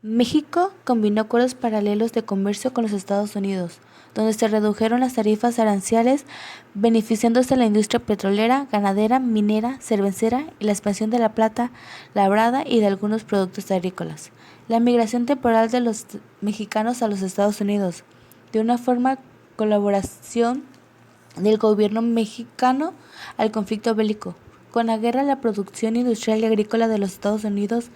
México combinó acuerdos paralelos de comercio con los Estados Unidos, donde se redujeron las tarifas arancelarias, beneficiándose a la industria petrolera, ganadera, minera, cervecera y la expansión de la plata labrada y de algunos productos agrícolas. La migración temporal de los mexicanos a los Estados Unidos, de una forma colaboración del gobierno mexicano al conflicto bélico. Con la guerra, la producción industrial y agrícola de los Estados Unidos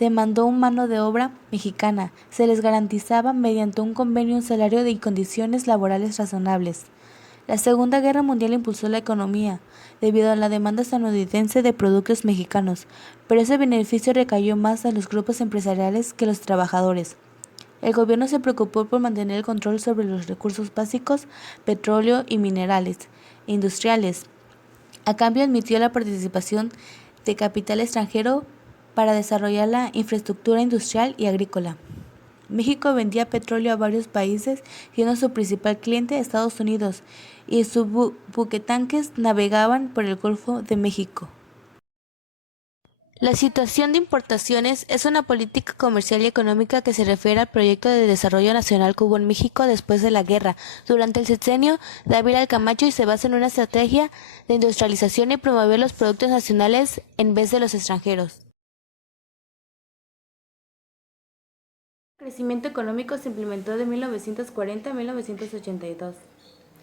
demandó mano de obra mexicana. Se les garantizaba mediante un convenio un salario y condiciones laborales razonables. La Segunda Guerra Mundial impulsó la economía, debido a la demanda estadounidense de productos mexicanos, pero ese beneficio recayó más a los grupos empresariales que a los trabajadores. El gobierno se preocupó por mantener el control sobre los recursos básicos, petróleo y minerales industriales. A cambio, admitió la participación de capital extranjero para desarrollar la infraestructura industrial y agrícola. México vendía petróleo a varios países, siendo su principal cliente Estados Unidos, y sus buquetanques navegaban por el Golfo de México. La situación de importaciones es una política comercial y económica que se refiere al proyecto de desarrollo nacional que hubo en México después de la guerra, durante el sexenio de Ávila Camacho, y se basa en una estrategia de industrialización y promover los productos nacionales en vez de los extranjeros. El crecimiento económico se implementó de 1940 a 1982.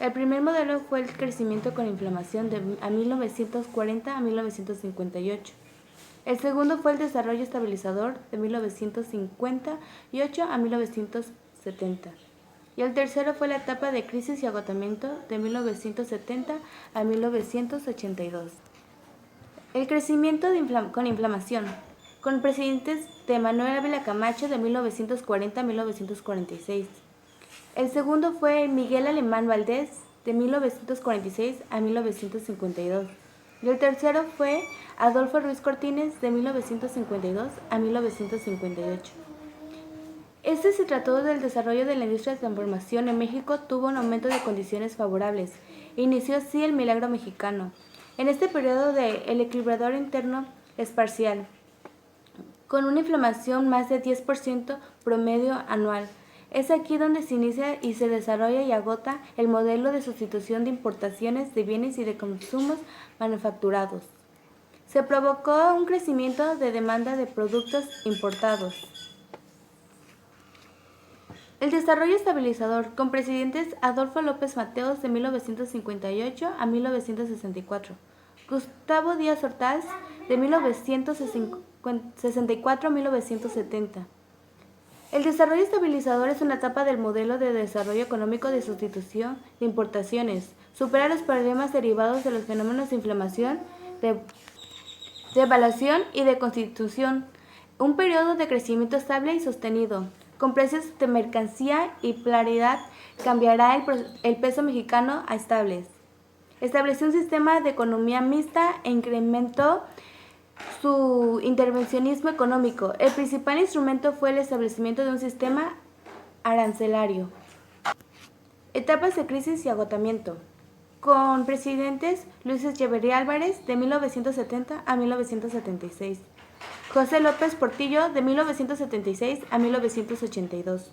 El primer modelo fue el crecimiento con inflación de 1940 a 1958. El segundo fue el desarrollo estabilizador de 1958 a 1970. Y el tercero fue la etapa de crisis y agotamiento de 1970 a 1982. El crecimiento con inflamación, con presidentes de Manuel Ávila Camacho de 1940 a 1946. El segundo fue Miguel Alemán Valdés de 1946 a 1952. Y el tercero fue Adolfo Ruiz Cortines de 1952 a 1958. Este se trató del desarrollo de la industria de transformación en México, tuvo un aumento de condiciones favorables. Inició así el milagro mexicano. En este periodo el equilibrador interno es parcial, con una inflación más de 10% promedio anual. Es aquí donde se inicia y se desarrolla y agota el modelo de sustitución de importaciones de bienes y de consumos manufacturados. Se provocó un crecimiento de demanda de productos importados. El desarrollo estabilizador, con presidentes Adolfo López Mateos de 1958 a 1964, Gustavo Díaz Ordaz de 1964 a 1970. El desarrollo estabilizador es una etapa del modelo de desarrollo económico de sustitución de importaciones. Supera los problemas derivados de los fenómenos de inflación, de devaluación y de constitución. Un periodo de crecimiento estable y sostenido. Con precios de mercancía y paridad cambiará el peso mexicano a estables. Estableció un sistema de economía mixta e incrementó su intervencionismo económico. El principal instrumento fue el establecimiento de un sistema arancelario. Etapas de crisis y agotamiento. Con presidentes Luis Echeverría Álvarez de 1970 a 1976. José López Portillo de 1976 a 1982.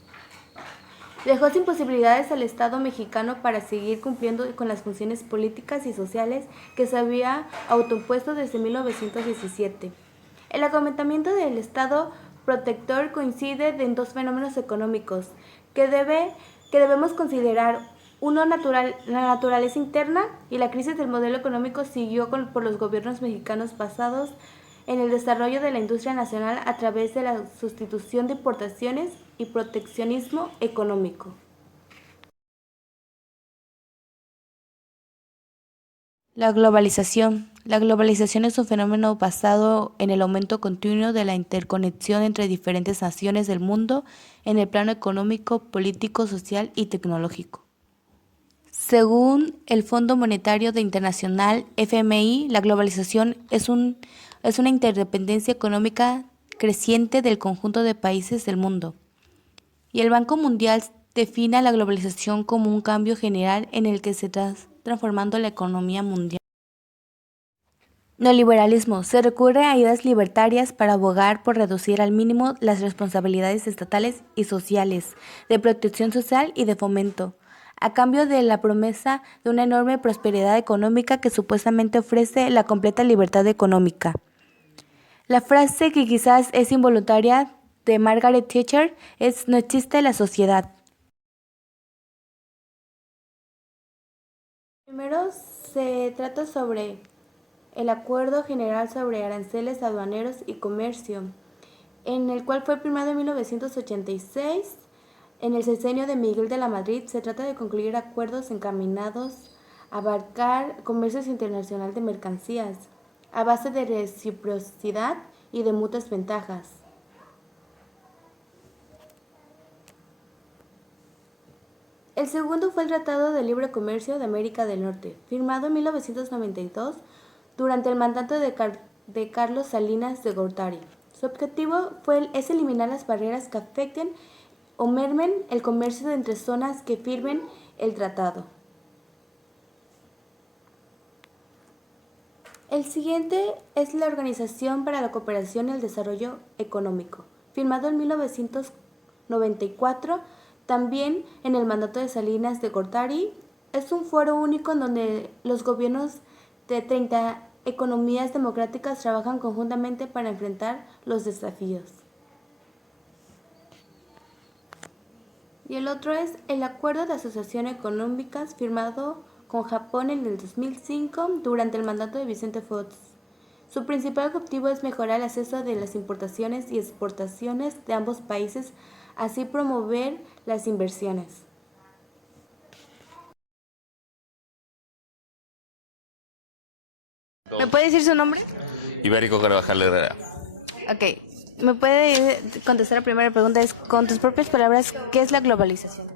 Dejó sin posibilidades al Estado mexicano para seguir cumpliendo con las funciones políticas y sociales que se había autoimpuesto desde 1917. El agotamiento del Estado protector coincide en dos fenómenos económicos que debemos considerar. Uno, la naturaleza interna, y la crisis del modelo económico siguió por los gobiernos mexicanos basados en el desarrollo de la industria nacional a través de la sustitución de importaciones y proteccionismo económico. La globalización. La globalización es un fenómeno basado en el aumento continuo de la interconexión entre diferentes naciones del mundo en el plano económico, político, social y tecnológico. Según el Fondo Monetario Internacional, FMI, la globalización es una interdependencia económica creciente del conjunto de países del mundo. Y el Banco Mundial define la globalización como un cambio general en el que se está transformando la economía mundial. Neoliberalismo. Se recurre a ideas libertarias para abogar por reducir al mínimo las responsabilidades estatales y sociales, de protección social y de fomento, a cambio de la promesa de una enorme prosperidad económica que supuestamente ofrece la completa libertad económica. La frase que quizás es involuntaria de Margaret Thatcher es: "No existe la sociedad". Primero se trata sobre el Acuerdo General sobre Aranceles Aduaneros y Comercio, en el cual fue firmado en 1986. En el sexenio de Miguel de la Madrid se trata de concluir acuerdos encaminados a abarcar comercio internacional de mercancías, a base de reciprocidad y de mutuas ventajas. El segundo fue el Tratado de Libre Comercio de América del Norte, firmado en 1992 durante el mandato de Carlos Salinas de Gortari. Su objetivo es eliminar las barreras que afecten o mermen el comercio entre zonas que firmen el tratado. El siguiente es la Organización para la Cooperación y el Desarrollo Económico, firmado en 1994, también en el mandato de Salinas de Gortari. Es un foro único en donde los gobiernos de 30 economías democráticas trabajan conjuntamente para enfrentar los desafíos. Y el otro es el Acuerdo de Asociación Económicas firmado con Japón en el 2005 durante el mandato de Vicente Fox. Su principal objetivo es mejorar el acceso de las importaciones y exportaciones de ambos países, así promover las inversiones. ¿Me puede decir su nombre? Ibérico Carvajal Herrera. Ok. ¿Me puede contestar la primera pregunta? Es, con tus propias palabras, ¿qué es la globalización?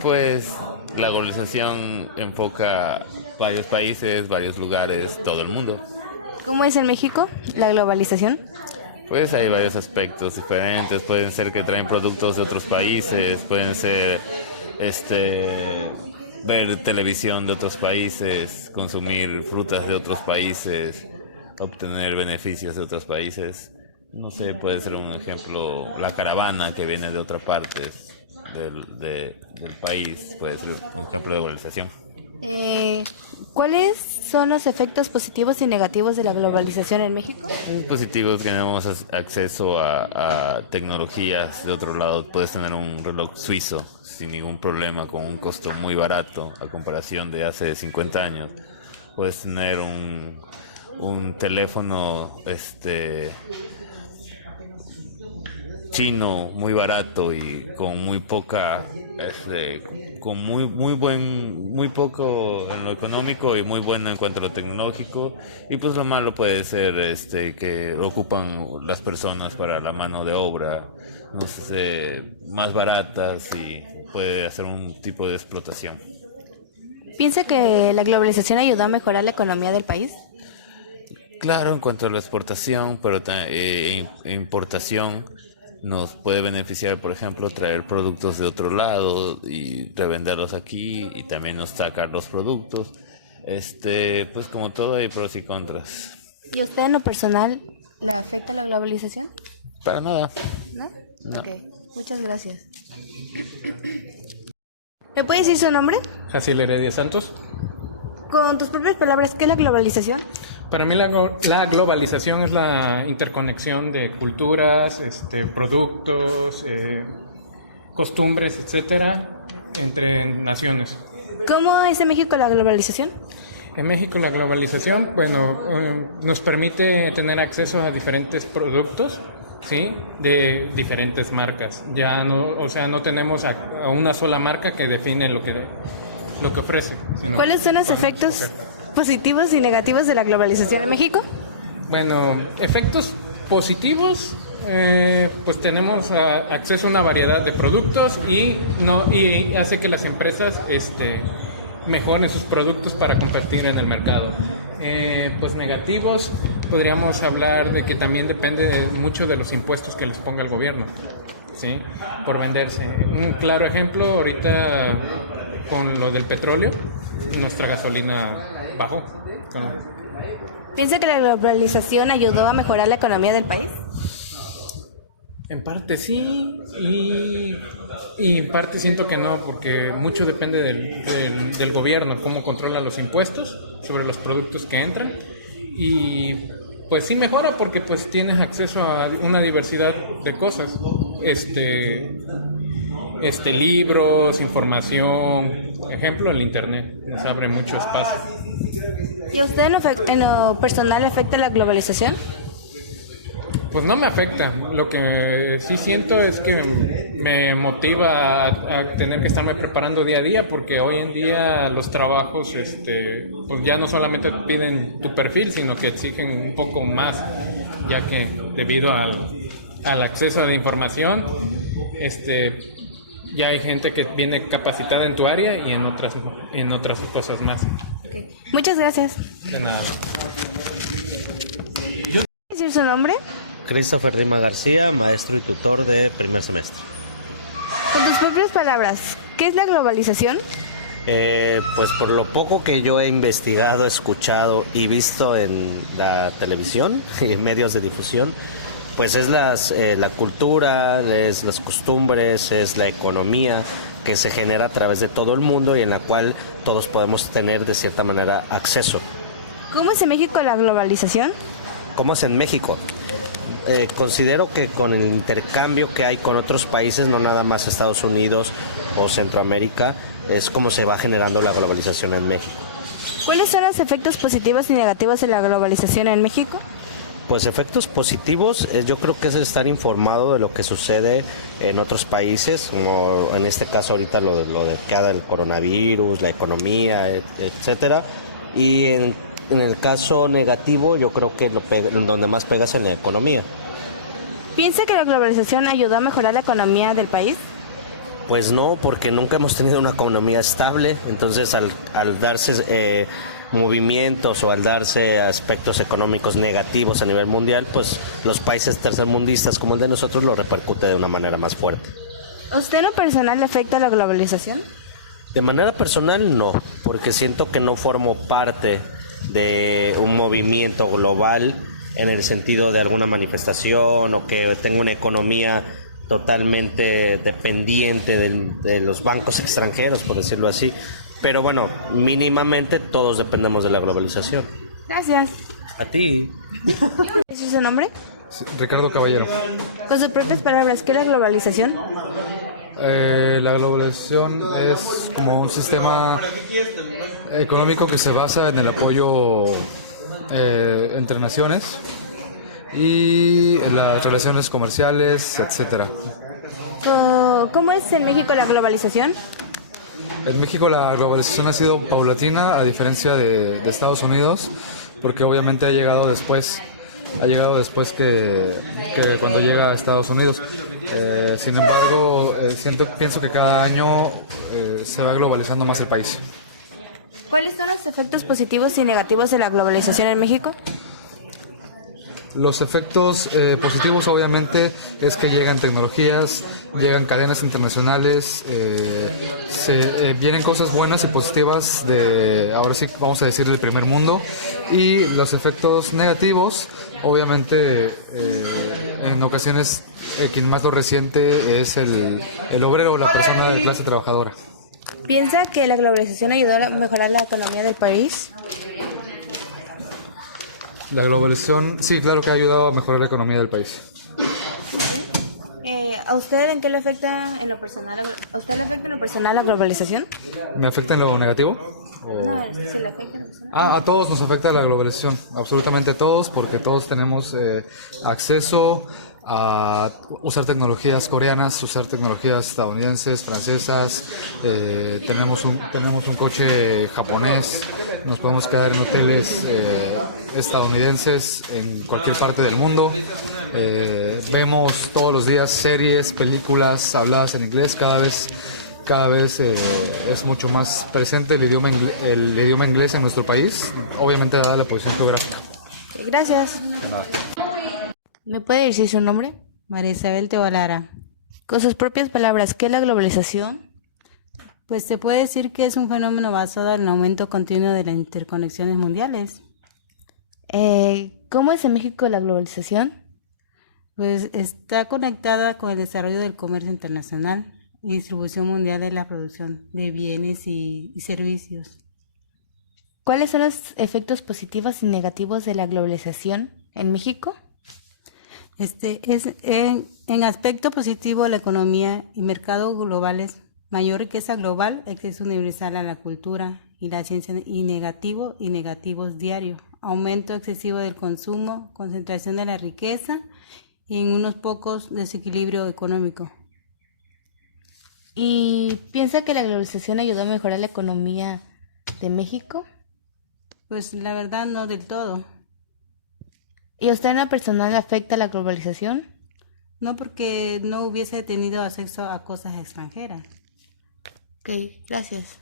Pues la globalización enfoca varios países, varios lugares, todo el mundo. ¿Cómo es en México la globalización? Pues hay varios aspectos diferentes, pueden ser que traen productos de otros países, pueden ser ver televisión de otros países, consumir frutas de otros países, obtener beneficios de otros países. No sé, puede ser un ejemplo, la caravana que viene de otras partes del país, puede ser un ejemplo de globalización. ¿Cuáles son los efectos positivos y negativos de la globalización en México? Es positivo que tenemos acceso a tecnologías de otro lado. Puedes tener un reloj suizo sin ningún problema, con un costo muy barato a comparación de hace 50 años. Puedes tener un teléfono chino muy barato y con muy poca con muy poco en lo económico y muy bueno en cuanto a lo tecnológico. Y pues lo malo puede ser que ocupan las personas para la mano de obra, no sé, más baratas, y puede hacer un tipo de explotación. ¿Piensa que la globalización ayudó a mejorar la economía del país? Claro, en cuanto a la exportación, pero importación, nos puede beneficiar, por ejemplo, traer productos de otro lado y revenderlos aquí, y también nos sacar los productos. Pues como todo hay pros y contras. ¿Y usted en lo personal le afecta la globalización? Para nada. ¿No? No. Ok, muchas gracias. ¿Me puede decir su nombre? Jaciel Heredia Santos. Con tus propias palabras, ¿qué es la globalización? Para mí la globalización es la interconexión de culturas, productos, costumbres, etcétera, entre naciones. ¿Cómo es en México la globalización? En México la globalización, nos permite tener acceso a diferentes productos, ¿sí? De diferentes marcas. Ya no tenemos a una sola marca que define lo que ofrece. ¿Cuáles son los efectos positivos y negativos de la globalización en México? Bueno, efectos positivos, pues tenemos acceso a una variedad de productos y hace que las empresas mejoren sus productos para competir en el mercado. Pues negativos, podríamos hablar de que también depende mucho de los impuestos que les ponga el gobierno, ¿sí? Por venderse. Un claro ejemplo ahorita con lo del petróleo, nuestra gasolina bajó. ¿Piensa que la globalización ayudó a mejorar la economía del país? En parte sí, y en parte siento que no, porque mucho depende del gobierno, cómo controla los impuestos sobre los productos que entran. Y pues sí mejora porque pues tienes acceso a una diversidad de cosas, libros, información, ejemplo, el internet nos abre mucho espacio. ¿Y a usted en lo personal le afecta la globalización? Pues no me afecta, lo que sí siento es que me motiva a tener que estarme preparando día a día, porque hoy en día los trabajos pues ya no solamente piden tu perfil, sino que exigen un poco más, ya que debido al acceso a la información, ya hay gente que viene capacitada en tu área y en otras cosas más. Muchas gracias. De nada. ¿Puede decir su nombre? Christopher Rima García, maestro y tutor de primer semestre. Con tus propias palabras, ¿qué es la globalización? Pues por lo poco que yo he investigado, escuchado y visto en la televisión y en medios de difusión, pues es la cultura, es las costumbres, es la economía que se genera a través de todo el mundo y en la cual todos podemos tener de cierta manera acceso. ¿Cómo es en México la globalización? ¿Cómo es en México? Considero que con el intercambio que hay con otros países, no nada más Estados Unidos o Centroamérica, es como se va generando la globalización en México. ¿Cuáles son los efectos positivos y negativos de la globalización en México? Pues efectos positivos, yo creo que es estar informado de lo que sucede en otros países, como en este caso ahorita lo de cada el coronavirus, la economía, etcétera. Y en el caso negativo, yo creo que donde más pega es en la economía. ¿Piensa que la globalización ayudó a mejorar la economía del país? Pues no, porque nunca hemos tenido una economía estable, entonces al darse movimientos o al darse aspectos económicos negativos a nivel mundial, pues los países tercermundistas como el de nosotros lo repercute de una manera más fuerte. ¿A usted en lo personal le afecta la globalización? De manera personal no, porque siento que no formo parte de un movimiento global en el sentido de alguna manifestación o que tenga una economía totalmente dependiente de los bancos extranjeros, por decirlo así. Pero bueno, mínimamente todos dependemos de la globalización. Gracias. A ti. ¿Es su nombre? Sí, Ricardo Caballero. Con sus propias palabras, ¿qué es la globalización? La globalización es como un sistema económico que se basa en el apoyo entre naciones y en las relaciones comerciales, etcétera. ¿Cómo es en México la globalización? En México la globalización ha sido paulatina, a diferencia de Estados Unidos, porque obviamente ha llegado después que cuando llega a Estados Unidos. Sin embargo, pienso que cada año se va globalizando más el país. ¿Cuáles son los efectos positivos y negativos de la globalización en México? Los efectos positivos obviamente es que llegan tecnologías, llegan cadenas internacionales, vienen cosas buenas y positivas ahora sí vamos a decir del primer mundo, y los efectos negativos obviamente en ocasiones quien más lo resiente es el obrero o la persona de clase trabajadora. ¿Piensa que la globalización ayudó a mejorar la economía del país? La globalización, sí, claro que ha ayudado a mejorar la economía del país. ¿A usted en qué le afecta en lo personal? ¿A usted le afecta en lo personal la globalización? ¿Me afecta en lo negativo? No, sí le afecta. A todos nos afecta la globalización, absolutamente a todos, porque todos tenemos acceso a usar tecnologías coreanas, usar tecnologías estadounidenses, francesas, tenemos un coche japonés, nos podemos quedar en hoteles estadounidenses en cualquier parte del mundo, vemos todos los días series, películas habladas en inglés, cada vez es mucho más presente el idioma inglés en nuestro país, obviamente dada la posición geográfica. Gracias. ¿Me puede decir su nombre? María Isabel Teolara. Con sus propias palabras, ¿qué es la globalización? Pues se puede decir que es un fenómeno basado en el aumento continuo de las interconexiones mundiales. ¿Cómo es en México la globalización? Pues está conectada con el desarrollo del comercio internacional y distribución mundial de la producción de bienes y servicios. ¿Cuáles son los efectos positivos y negativos de la globalización en México? En aspecto positivo, la economía y mercado globales, mayor riqueza global, acceso universal a la cultura y la ciencia, y negativos diario, aumento excesivo del consumo, concentración de la riqueza y en unos pocos desequilibrio económico. ¿Y piensa que la globalización ayudó a mejorar la economía de México? Pues la verdad no del todo, ¿Y a usted en lo personal le afecta la globalización? no porque no hubiese tenido acceso a cosas extranjeras. Ok, gracias.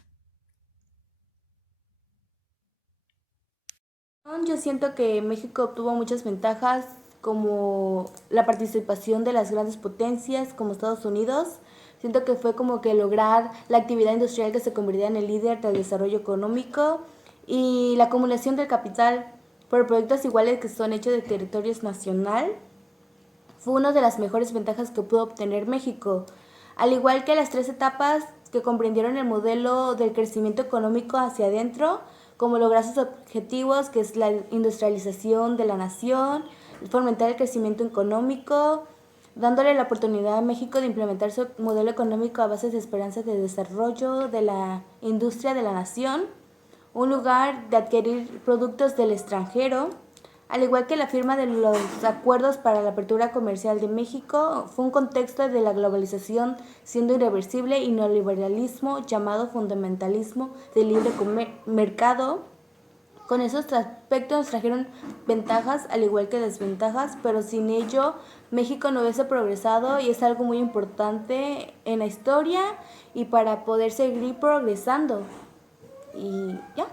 Yo siento que México obtuvo muchas ventajas como la participación de las grandes potencias como Estados Unidos. Siento que fue como que lograr la actividad industrial que se convirtiera en el líder del desarrollo económico y la acumulación del capital por proyectos iguales que son hechos de territorios nacional. Fue una de las mejores ventajas que pudo obtener México, al igual que las tres etapas que comprendieron el modelo del crecimiento económico hacia adentro, como lograr sus objetivos, que es la industrialización de la nación, fomentar el crecimiento económico, dándole la oportunidad a México de implementar su modelo económico a base de esperanzas de desarrollo de la industria de la nación, un lugar de adquirir productos del extranjero, al igual que la firma de los acuerdos para la apertura comercial de México, fue un contexto de la globalización siendo irreversible y neoliberalismo llamado fundamentalismo del libre mercado. Con esos aspectos trajeron ventajas al igual que desventajas, pero sin ello México no hubiese progresado y es algo muy importante en la historia y para poder seguir progresando. Y ya.